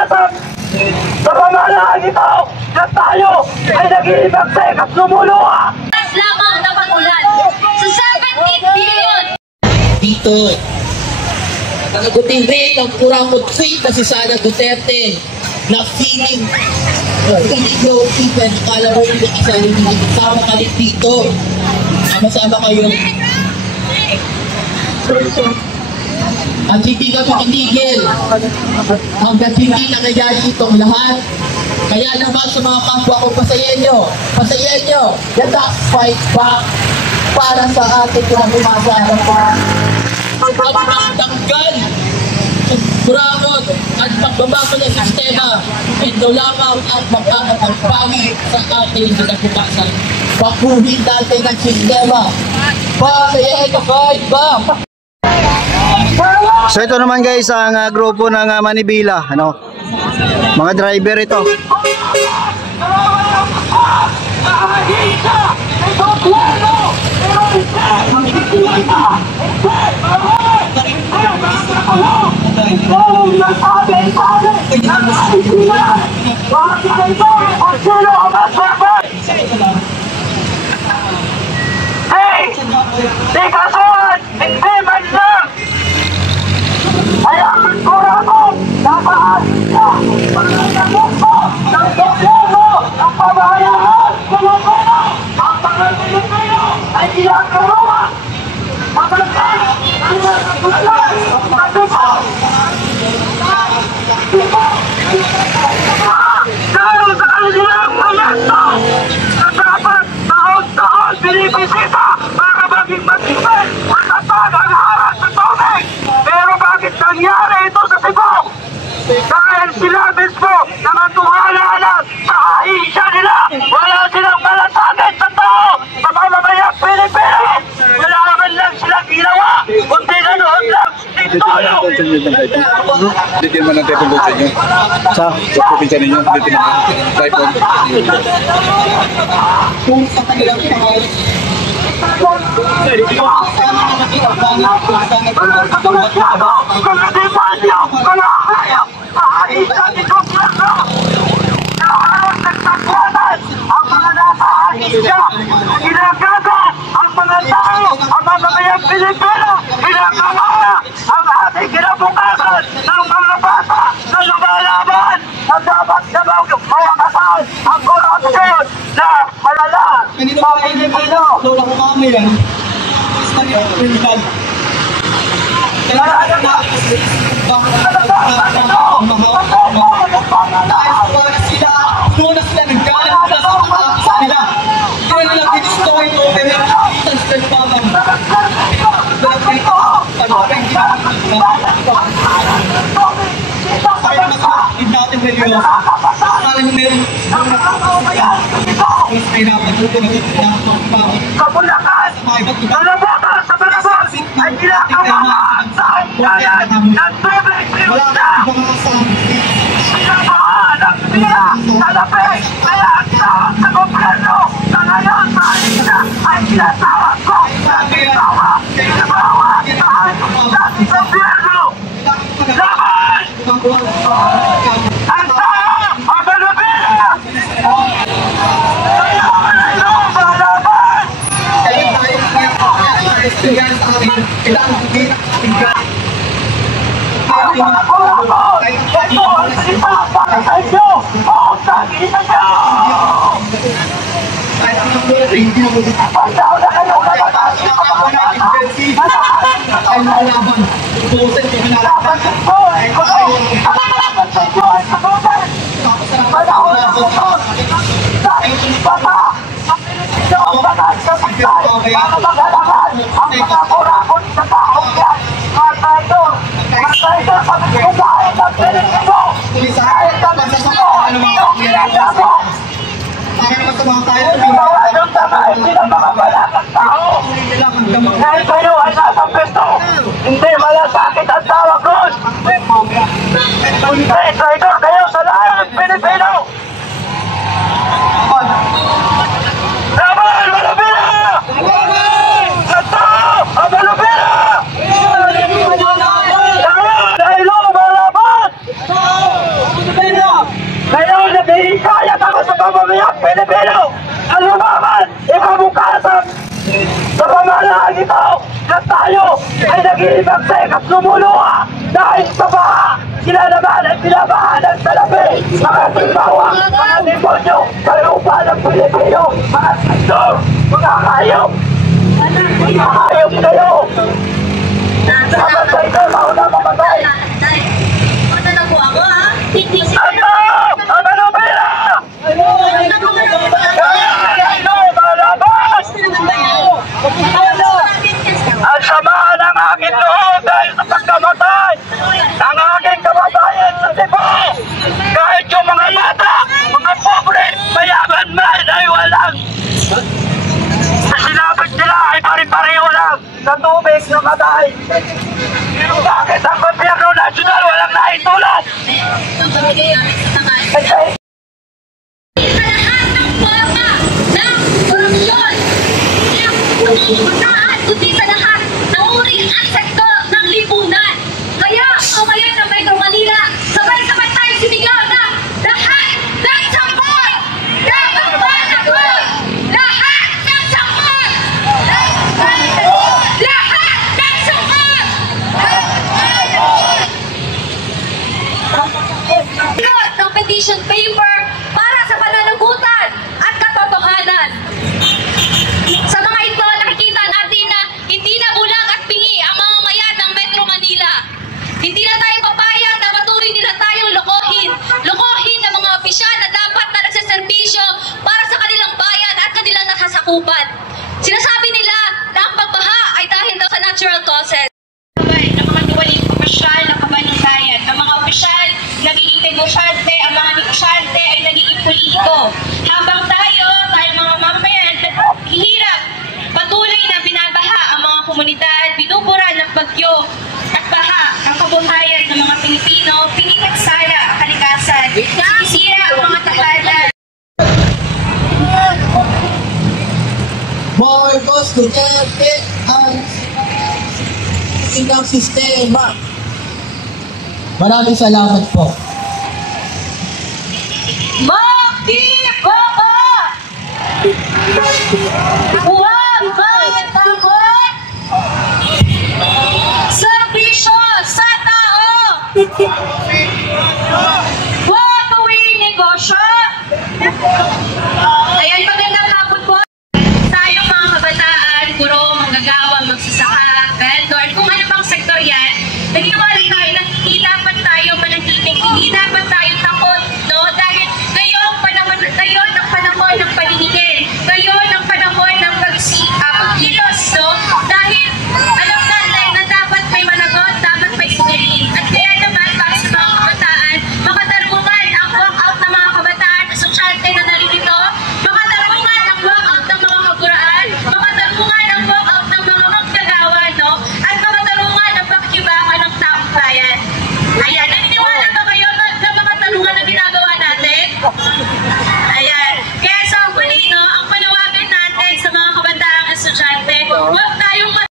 nararanasan sa pamahalaan ito na tayo ay nag-iibang at lumuluha. Lamang na pagulan sa 17 billion. Dito, nagagutiri ng kuramot tweet na si Sara Duterte na feeling no even akala mo yung isa rin sama ka rin dito. Sama-sama kayo. At hindi ka pakitigil hanggang hindi nakayari itong lahat. Kaya naman sa mga kapwa ko, pasayan nyo, let us fight back para sa ating mga umasarap pa. Pagtanggal, kuramot at pagbabago ng sistema, ito lamang ang makakapagpawi sa ating kinabukasan. Pakuhin natin ang sistema. Pasayan ito, fight back! So ito naman guys ang grupo ng Manibela, ano? Mga driver ito. Hey! Di kasuhan! Hindi man lang! Kaya ang kura ko, napaasin ka! Pagkakasin mo, ng gobyerno, ng pamahalaan, Pilipino, ang mga Pilipino ay ginagawa! Kapagkat, ang mga kulan, ang matuto! Dahil sa kanilang proyekto, na dapat taon-taon binibisita para maging matibay at tatag ang harap sa tubig! Pero bakit nangyari ito sa Cebu? Dahil sila mismo na matuhalalan sa ahisya nila, wala silang malasakit sa tao, sa mamamayang Pilipino. Wala naman lang silang ginawa, kundi ganoon lang sintoyo. Hindi naman ang typhoon sa inyo. Sa probinsya ninyo, hindi naman typhoon. Kung sa kanilang pangalan, ginagawa ang mga tao, ang mamamayang Pilipino, ginagawa ang ating kinabukasan ng mga bata na lumalaban na dapat na mga kasal ang korupsyon na malala sa Pilipino. lola ko mama yan, study of criminal. Kaya na, sila, una sila nagkalat mula sa mga kasal nila. Kaya nila ginusto ito, pero nakikita sila yung mamang. Kaya mas natin reliyon. Kaya meron Kabulakan, nalabotan sa balabas ay kinakabahan sa angkayan ng tubig priwita. Kinabahan ang sila sa lapit, kaya ang tawag sa gobyerno na ngayon sa alina ay kinatawag ko sa ginawa, sa gobyerno. Laban! Ang tao, ang Manibela! Dahil kayo ay nasa pwesto, hindi malasakit ang tawag doon. Hindi, traitor kayo sa lahat ng Pilipino. Laban, Manibela! Ang tao, ang Manibela! Dahil mo, malaban! Nag-iibang sekas lumuluha dahil sa baha. Sila naman ay binabaha ng salapi. Mga timbawa, mga demonyo, sa lupa ng Pilipino, mga saktor, mga hayop. Mga hayop kayo. Dapat sa ito, mauna mamatay. Ano na po ako, ha? Hindi si... Ano? Ang manubila! Ano? Malabas! Ang sama ng aking loob dahil sa pagkamatay ng aking kababayan sa Cebu. Kahit yung mga bata, mga pobre, mayaman man ay walang. Sa sinabot nila ay pari-pareho lang sa tubig ng matay. Bakit ang gobyerno nasyonal walang naitulad? Sa lahat ng forma ng korupsyon, kundi sa lahat ng uri at sektor ng lipunan. Kaya, kamayan ng Metro Manila, sabay-sabay tayo sinigaw na lahat ng sampot! Dapat ba nagot? Lahat ng sampot! Lahat ng sampot! Ng petition paper para sa pananagutan at katotohanan. Sa mga ito, nakikita natin na hindi na bulag at pingi ang mga mamayan ng Metro Manila. Hindi na tayo papayag na patuloy nila tayong lokohin. Lokohin ng mga opisyal na dapat na nagsiservisyo para sa kanilang bayan at kanilang nakasakupan. Sinasabi nila na ang pagbaha ay dahil daw sa natural causes. Ng mga tuwaling opisyal ng kabanitayan. Ang mga opisyal nagiging negosyante, ang mga negosyante ay nagiging politiko. Habang tayo mga mamamayan, naghihirap, patuloy na binabaha ang mga komunidad, binubura ng bagyo at baha ang kabuhayan ng mga Pilipino, pinipagsala ang kalikasan, sinisira ang mga tahanan. Marcos Duterte ang inang sistema. Maraming salamat po. Magdiboto!